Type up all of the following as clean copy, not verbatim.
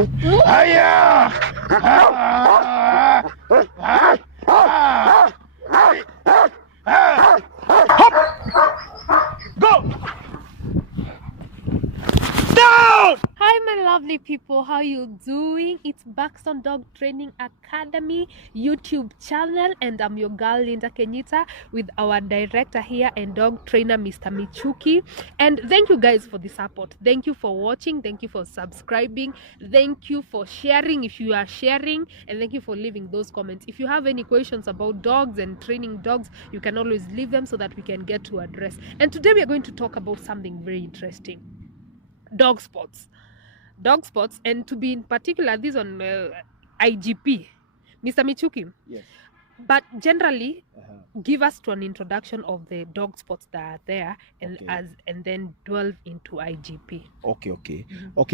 Hiya! Go! Down! Hi my lovely people, how you doing? It's Baxton Dog Training Academy YouTube channel, and I'm your girl Linda Kenyita with our director here and dog trainer Mr. Michuki. And thank you guys for the support. Thank you for watching, thank you for subscribing, thank you for sharing if you are sharing, and thank you for leaving those comments. If you have any questions about dogs and training dogs, you can always leave them so that we can get to address. And today we are going to talk about something very interesting: dog spots. And to be in particular this on IGP, Mr. Michuki. Yes. But generally, give us to an introduction of the dog spots that are there, and Okay. and then delve into IGP. Okay,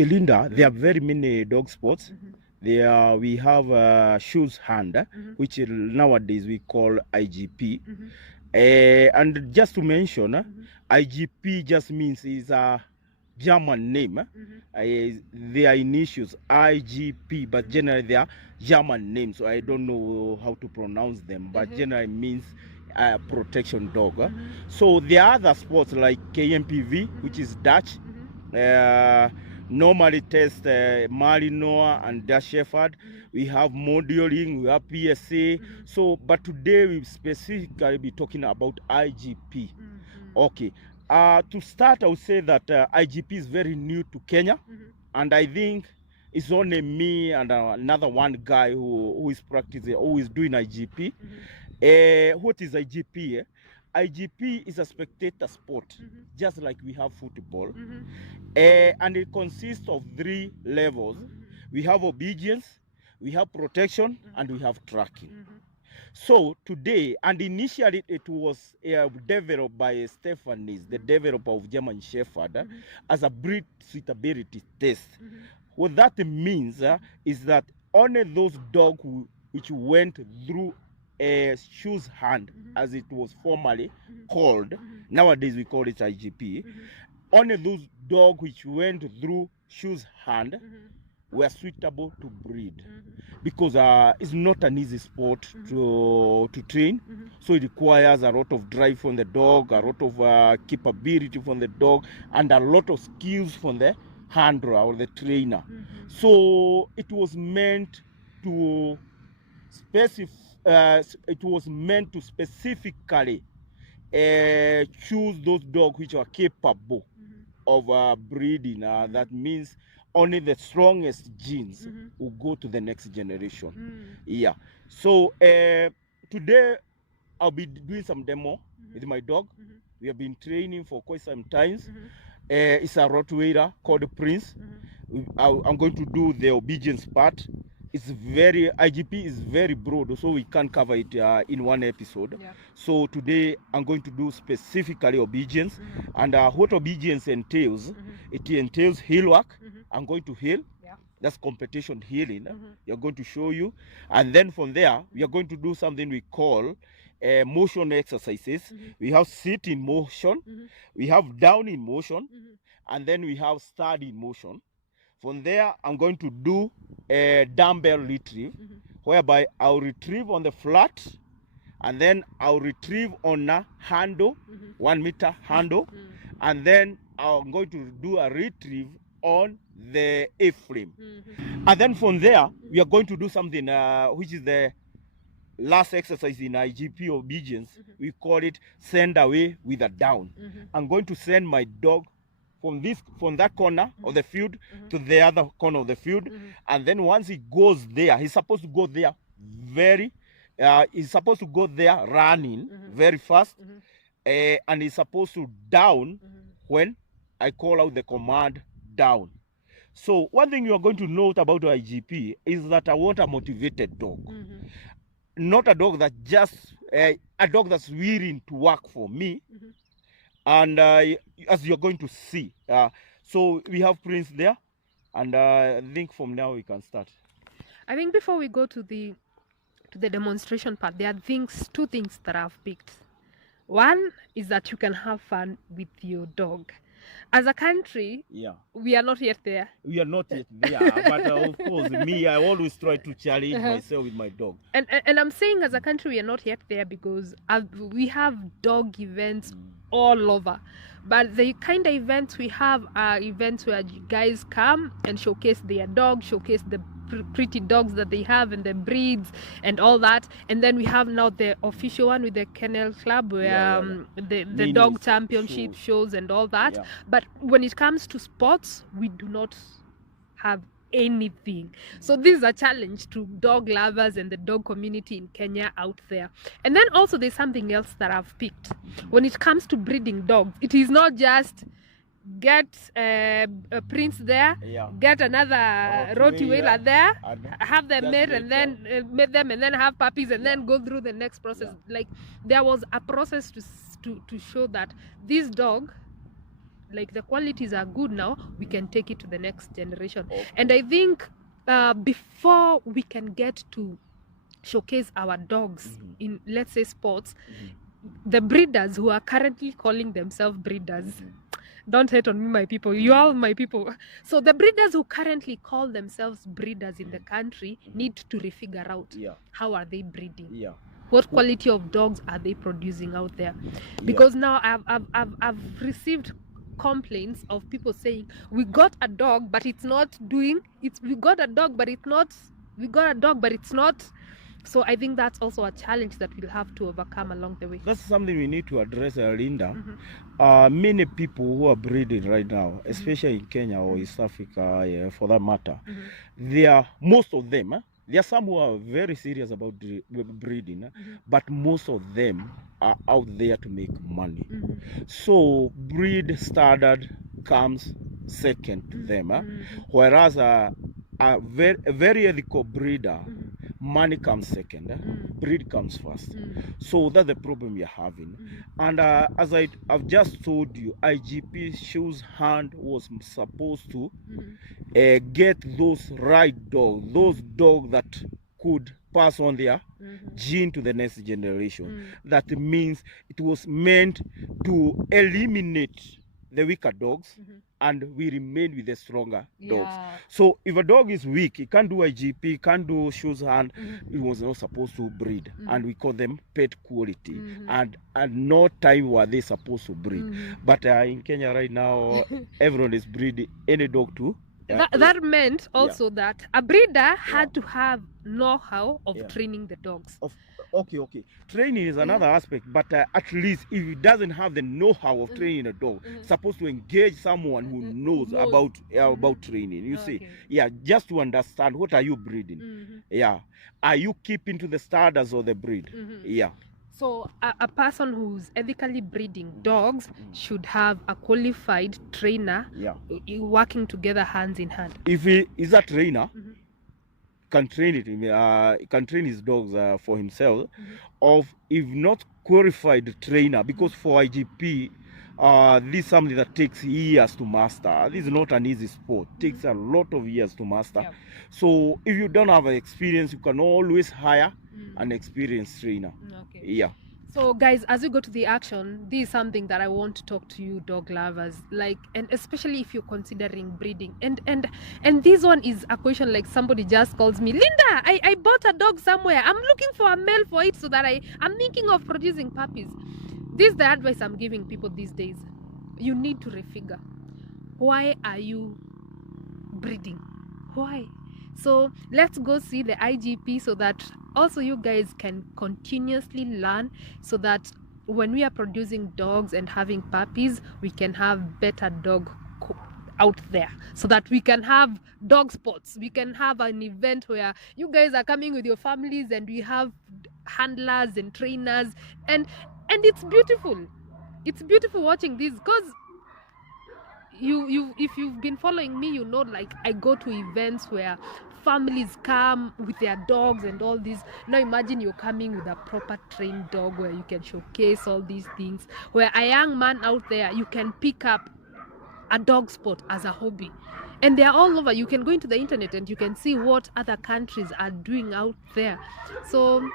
Linda, there are very many dog spots. There we have shoes hand, which nowadays we call IGP. And just to mention, IGP just means is a German name. Their initials IGP, but generally they are German names, so I don't know how to pronounce them, but generally means protection dog. So there are other sports like KMPV, which is Dutch. Normally test Malinois and Dutch Shepherd. We have modeling, we have PSA. So, but today we specifically be talking about IGP. Okay. To start, I would say that IGP is very new to Kenya, and I think it's only me and another one guy who is practicing, who is doing IGP. What is IGP? IGP is a spectator sport, just like we have football, and it consists of 3 levels. We have obedience, we have protection, and we have tracking. So today, and initially it was developed by Stephanie, the developer of German Shepherd, as a breed suitability test. What that means is that only those dogs which went through a shoes hand, as it was formerly called, nowadays we call it IGP, only those dogs which went through shoes hand were suitable to breed, because it's not an easy sport to train. So it requires a lot of drive from the dog, a lot of capability from the dog, and a lot of skills from the handler or the trainer. So it was meant to specifically choose those dogs which are capable of breeding. That means only the strongest genes will go to the next generation. Yeah. So today I'll be doing some demo with my dog. We have been training for quite some times. It's a Rottweiler called Prince. I'm going to do the obedience part. It's very, IGP is very broad, so we can't cover it in one episode. So today I'm going to do specifically obedience. And what obedience entails, it entails heel work. I'm going to heel. That's competition healing. You're going to show you. And then from there, we are going to do something we call motion exercises. We have sit in motion, we have down in motion, and then we have stand in motion. From there, I'm going to do a dumbbell retrieve, whereby I'll retrieve on the flat, and then I'll retrieve on a handle, 1 meter handle, and then I'm going to do a retrieve on the A-frame. And then from there, we are going to do something which is the last exercise in IGP obedience. We call it send away with a down. I'm going to send my dog from that corner of the field to the other corner of the field, and then once he goes there, he's supposed to go there running very fast, and he's supposed to down when I call out the command down. So one thing you are going to note about IGP is that I want a motivated dog, not a dog that just a dog that's willing to work for me. And as you're going to see, so we have Prince there, and I think from now we can start. I think before we go to the demonstration part, there are two things that I've picked. One is that you can have fun with your dog. As a country, Yeah. we are not yet there. We are not yet there, but of course, me, I always try to challenge myself with my dog. And I'm saying as a country we are not yet there because we have dog events all over, but the kind of events we have are events where guys come and showcase their dog, showcase the pretty dogs that they have and the breeds and all that. And then we have now the official one with the Kennel Club where the dog championship shows and all that. But when it comes to sports, we do not have anything. So this is a challenge to dog lovers and the dog community in Kenya out there. And then also there's something else that I've picked. When it comes to breeding dogs, it is not just get a prince there, get another Rottweiler there, have them made and then made them and then have puppies and then go through the next process. Like there was a process to show that this dog, like the qualities are good now, we can take it to the next generation. And I think before we can get to showcase our dogs in, let's say, sports, the breeders who are currently calling themselves breeders, don't hate on me, my people, you are my people. So the breeders who currently call themselves breeders in the country need to refigure out how are they breeding, what quality of dogs are they producing out there, because now I've received complaints of people saying we got a dog but it's not doing it's we got a dog but it's not we got a dog but it's not. So I think that's also a challenge that we'll have to overcome along the way. That's something we need to address, Linda. Many people who are breeding right now, especially in Kenya or East Africa, for that matter, they are, most of them, there are some who are very serious about breeding, but most of them are out there to make money. So breed standard comes second to them, whereas a very ethical breeder, money comes second, breed comes first. So that's the problem we are having. And as I've just told you, IGP Shoes Hand was supposed to get those right dogs, those dogs that could pass on their gene to the next generation. That means it was meant to eliminate the weaker dogs and we remain with the stronger dogs. So if a dog is weak, it can't do IGP, can't do shoes hand, it was not supposed to breed. And we call them pet quality. And no time were they supposed to breed. But in Kenya right now, everyone is breeding any dog too. That meant also that a breeder had to have know-how of training the dogs. Okay. Training is another aspect, but at least if he doesn't have the know-how of training a dog, supposed to engage someone who knows about training. You see, just to understand what are you breeding. Are you keeping to the standards of the breed? So a person who's ethically breeding dogs should have a qualified trainer working together hands in hand. If he is a trainer, can train it, can train his dogs for himself, or if not qualified trainer, because for IGP, this is something that takes years to master. This is not an easy sport. It takes a lot of years to master. So if you don't have experience, you can always hire an experienced trainer. So guys, as we go to the action, this is something that I want to talk to you dog lovers, like, and especially if you're considering breeding. And this one is a question, like somebody just calls me, Linda, I bought a dog somewhere. I'm looking for a male for it so that I'm thinking of producing puppies. This is the advice I'm giving people these days. You need to refigure. Why are you breeding? Why? So let's go see the IGP so that also you guys can continuously learn, so that when we are producing dogs and having puppies, we can have better dog out there, so that we can have dog sports. We can have an event where you guys are coming with your families and we have handlers and trainers, and it's beautiful. It's beautiful watching this, because if you've been following me, you know, like I go to events where families come with their dogs and all this. Now imagine you're coming with a proper trained dog where you can showcase all these things, where a young man out there, you can pick up a dog sport as a hobby, and they're all over. You can go into the internet and you can see what other countries are doing out there. So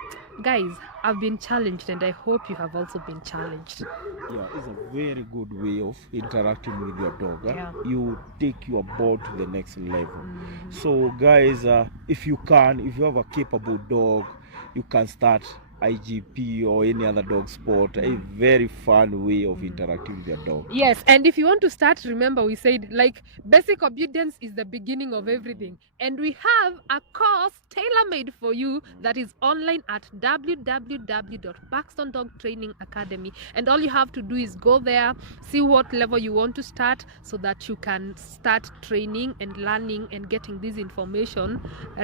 Guys, I've been challenged and I hope you have also been challenged. Yeah, it's a very good way of interacting with your dog. Yeah. You take your bond to the next level. So guys, if you have a capable dog, you can start IGP or any other dog sport. A very fun way of interacting with your dog. Yes, and if you want to start, remember we said like basic obedience is the beginning of everything, and we have a course tailor-made for you that is online at www.Paxton Dog Training Academy, and all you have to do is go there, see what level you want to start so that you can start training and learning and getting this information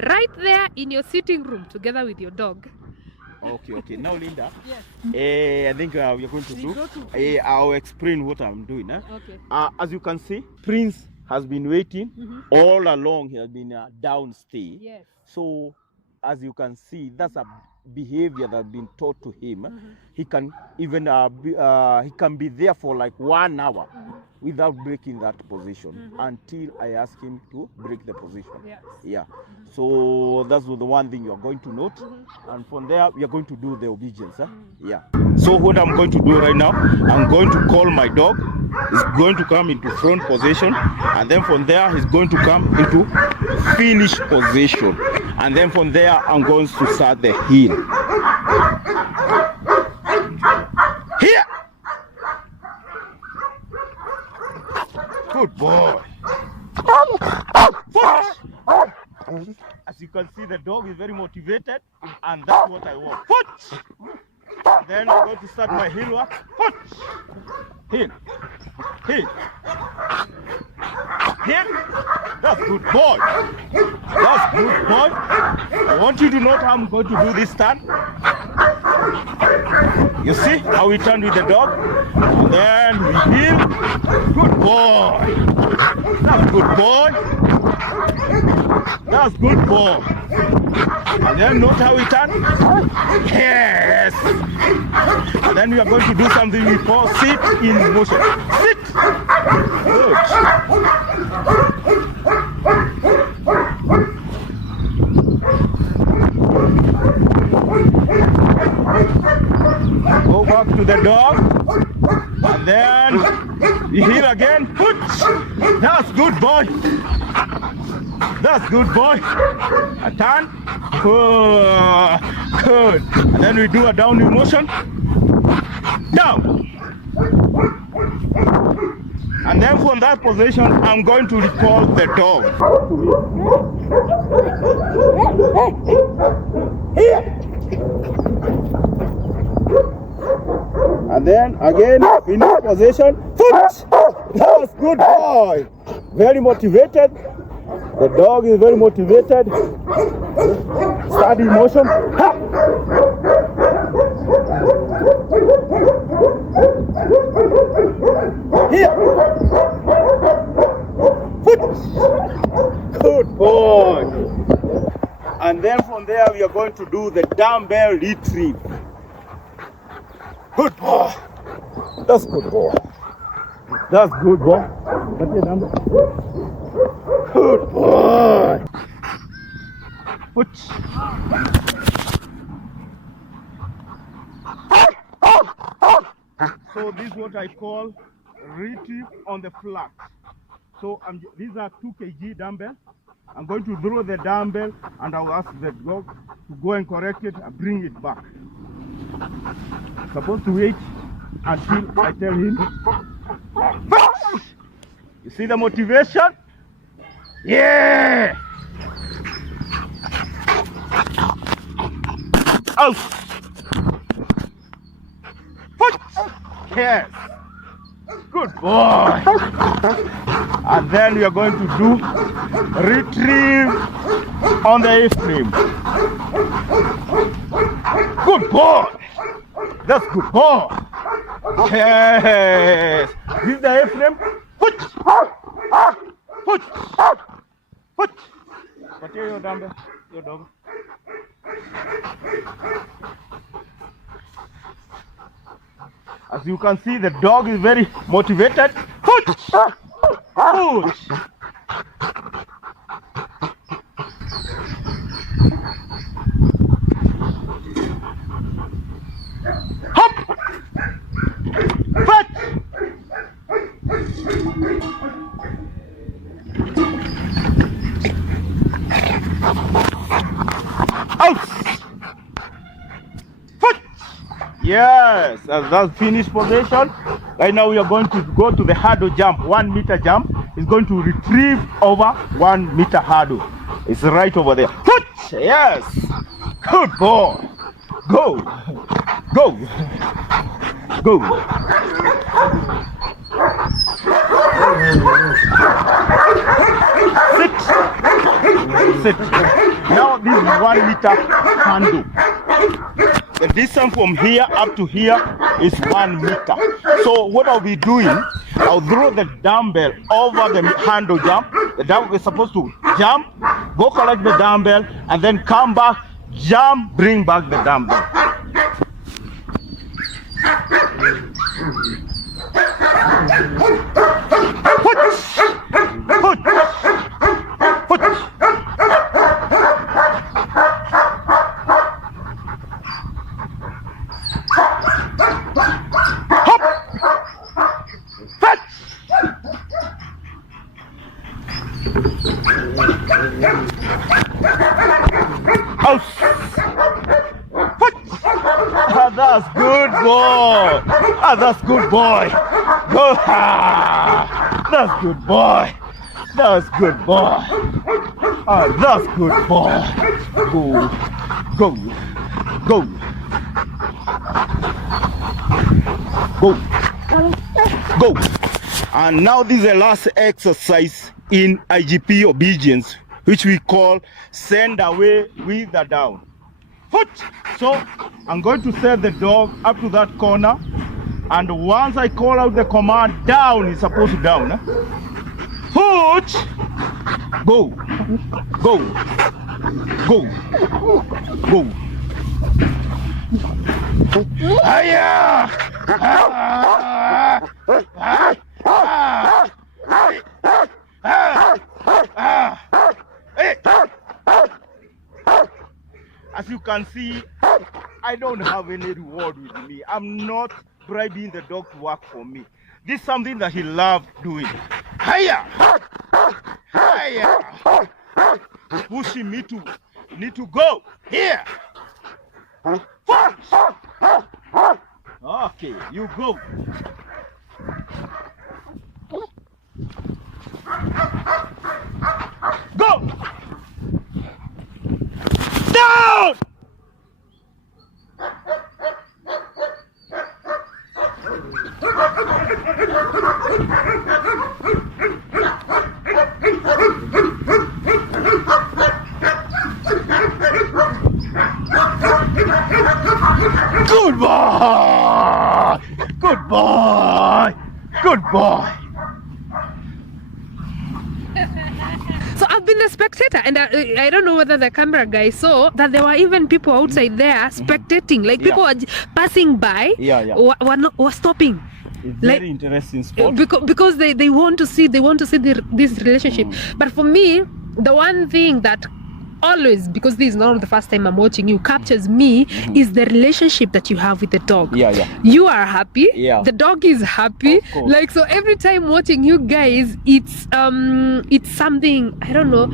right there in your sitting room together with your dog. Okay. Now, Linda, Yes. I think we are going to do. I'll explain what I'm doing. Okay. As you can see, Prince has been waiting all along. He has been downstay. Yes. So, as you can see, that's a behavior that has been taught to him. He can even he can be there for like 1 hour without breaking that position until I ask him to break the position. Yes. Yeah. So that's the one thing you are going to note, and from there we are going to do the obedience. Yeah. So what I'm going to do right now, I'm going to call my dog. He's going to come into front position, and then from there he's going to come into finish position, and then from there I'm going to start the heel. Here. Good boy. As you can see, the dog is very motivated, and that's what I want. Foot. Then I'm going to start my heel work. Foot. Heel. Heel. Heel. That's good boy. That's good boy. I want you to note how I'm going to do this turn. You see how we turn with the dog? And then we heel. Good boy. That's good boy. That's good boy. And then note how we turn. Yes. And then we are going to do something we call sit in motion. Sit. Good. Go back to the dog. And then we heel again. Put. That's good boy. That's good boy. A turn. Good. And then we do a downward motion. Down. And then from that position, I'm going to recall the dog. Here. And then again, finish position. Foot. That's good boy. Very motivated. The dog is very motivated. Steady motion. Ha. Here. Foot. Good boy. And then from there we are going to do the dumbbell retrieve. Good boy. That's good boy. That's good boy. Good boy. Put. So this is what I call retrieve on the flat. So these are 2 kg dumbbell. I'm going to throw the dumbbell and I'll ask the dog to go and correct it and bring it back. Supposed to wait until I tell him. You see the motivation? Yeah! Out! Foot! Yes! Good boy! And then we are going to do retrieve on the A-frame. Good boy! That's good boy! Yes! This is the A-frame. Foot! Foot! Foot! But here your dumbbell, your dog. As you can see, the dog is very motivated. Foot! Foot! Yes, that's finished position. Right now we are going to go to the hurdle jump, 1 meter jump. It's going to retrieve over 1 meter hurdle. It's right over there. Yes, good boy. Go, go, go. Sit. Now this is 1 meter handle. The distance from here up to here is 1 meter. So what I'll be doing, I'll throw the dumbbell over the handle jump. The dumbbell is supposed to jump, go collect the dumbbell, and then come back, jump, bring back the dumbbell. That's good boy. That's good boy. Go. That's good boy. That's good boy. That's good boy. Go. Go. Go. Go. Go. And now this is the last exercise in IGP obedience, which we call send away with the down. Foot. So I'm going to set the dog up to that corner, and once I call out the command down, he's supposed to down. Foot. Go. Go. Go. Go. Hiya! As you can see, I don't have any reward with me. I'm not bribing the dog to work for me. This is something that he loves doing. Hiya! Hiya! Pushing me to need to go here. Okay, you go. Go! Down! Good boy! Good boy! Good boy! So I've been a spectator, and I don't know whether the camera guy saw that there were even people outside there spectating, like people were passing by, were stopping. It's very interesting sport. Because they want to see this relationship. But for me, the one thing that always, because this is not the first time I'm watching you, captures me is the relationship that you have with the dog. You are happy, the dog is happy, like, so every time watching you guys, it's something, I don't know,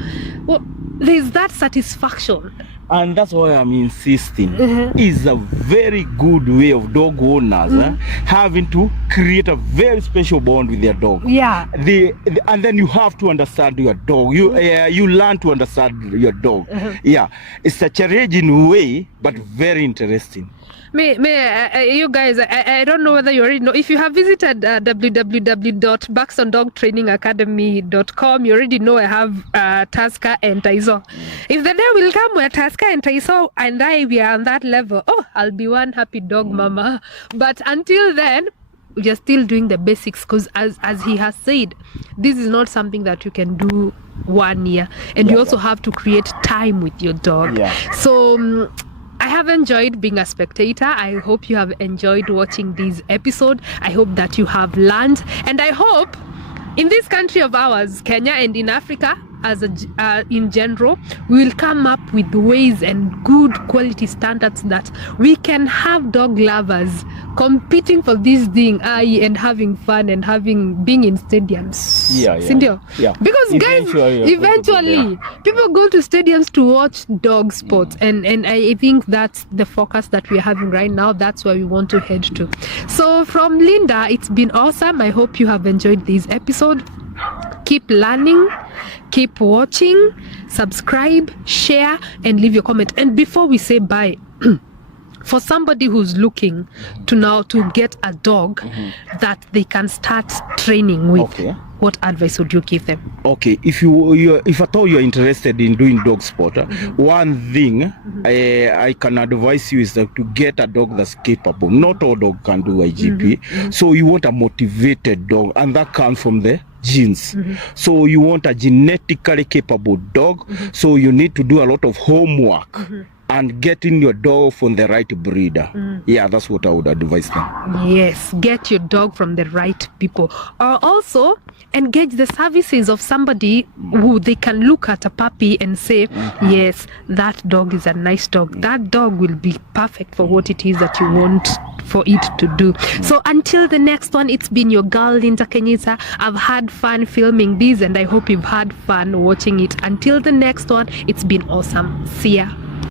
well, there's that satisfaction. And that's why I'm insisting. It's a very good way of dog owners having to create a very special bond with their dog. And then you have to understand your dog. You learn to understand your dog. It's a challenging way, but very interesting. You guys, I don't know whether you already know. If you have visited www.buxondogtrainingacademy.com, you already know I have Tusker and Taiso. If the day will come where Tusker and Taiso and we are on that level, I'll be one happy dog mama. But until then, we are still doing the basics, because as he has said, this is not something that you can do 1 year, and you also have to create time with your dog. So I have enjoyed being a spectator. I hope you have enjoyed watching this episode. I hope that you have learned, and I hope in this country of ours, Kenya, and in Africa, in general, we will come up with ways and good quality standards that we can have dog lovers competing for this thing, and having fun and being in stadiums. Yeah. Because eventually people go to stadiums to watch dog sports, and I think that's the focus that we're having right now. That's where we want to head to. So from Linda, it's been awesome. I hope you have enjoyed this episode. Keep learning, keep watching, subscribe, share, and leave your comment. And before we say bye, for somebody who's looking to get a dog that they can start training with, what advice would you give them? Okay, if at all you're interested in doing dog sport, one thing I can advise you is that to get a dog that's capable. Not all dog can do IGP, so you want a motivated dog, and that comes from the genes. So you want a genetically capable dog, so you need to do a lot of homework and getting your dog from the right breeder. Yeah, that's what I would advise them. Yes, get your dog from the right people. Or also engage the services of somebody who they can look at a puppy and say, yes, that dog is a nice dog. That dog will be perfect for what it is that you want for it to do. So until the next one, it's been your girl Linda Kenyita. I've had fun filming this, and I hope you've had fun watching it. Until the next one, it's been awesome. See ya.